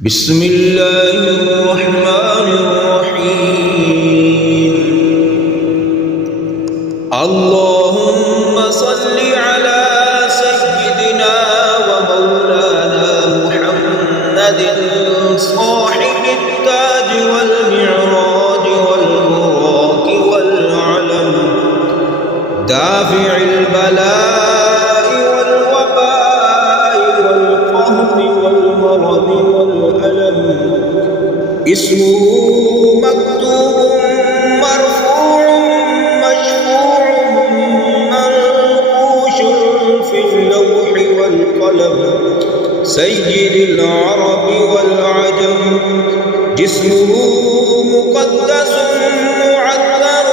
بسم الله الرحمن الرحيم. اللهم صل على سيدنا ومولانا محمد صاحب التاج والمعراج والبراق والعلم، دافع البلاء والوباء والقهر والمرض والألم، اسمه مكتوب مرفوع مشفوع منقوش في اللوح والقلم، سيد العرب والعجم، جسمه مقدس معذر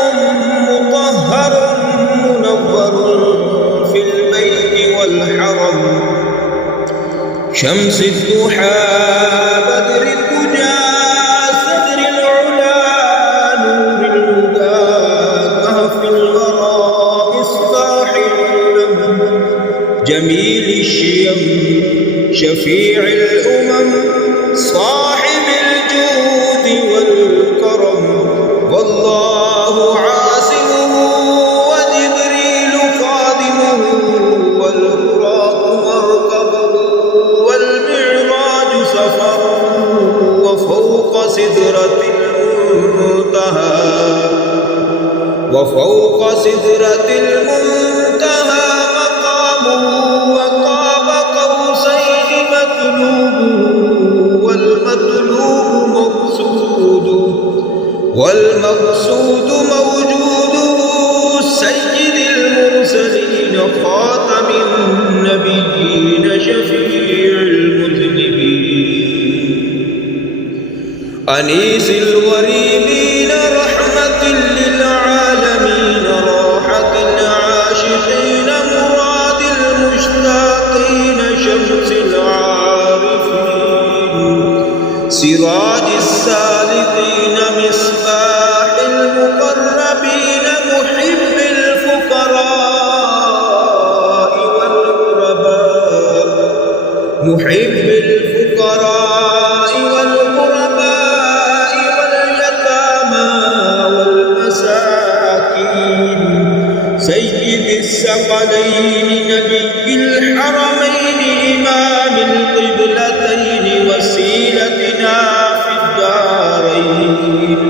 مطهر منور في البيت والحرم، شمس الضحى بدر الدجى صدر العلا نور الهدى كهف الورى إصباح النم، جميل الشيم شفيع الأمم صاحب الجود والكرم، والله عاصمه وجبريل خادمه والبراق مركبه والمعراج سفره، وفوق سدرة المنتهى مقامه، وقاب قوسين مطلوبه، والمقصود موجوده، سيد المرسلين خاتم النبيين شفيع المذنبين، أنيس الغريبين رحمة للعالمين، راحة العاشقين مراد المشتاقين، شمس العارفين سراج السالكين، مصباح المقربين، محب الفقراء والغرباء واليتامى والمساكين، سيد الثقلين نبي الحرمين، إمام القبلتين، وسيلتنا في الدارين،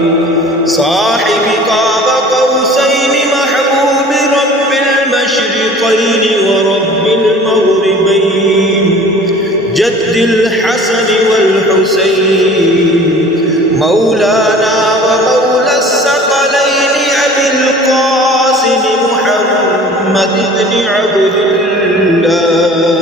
صاحب قاب قوسين، محبوب رب المشرقين ورب المغربين، جد الحسن والحسين، مولانا ومولى الثقلين، أبي القاسم محمد بن عبد الله.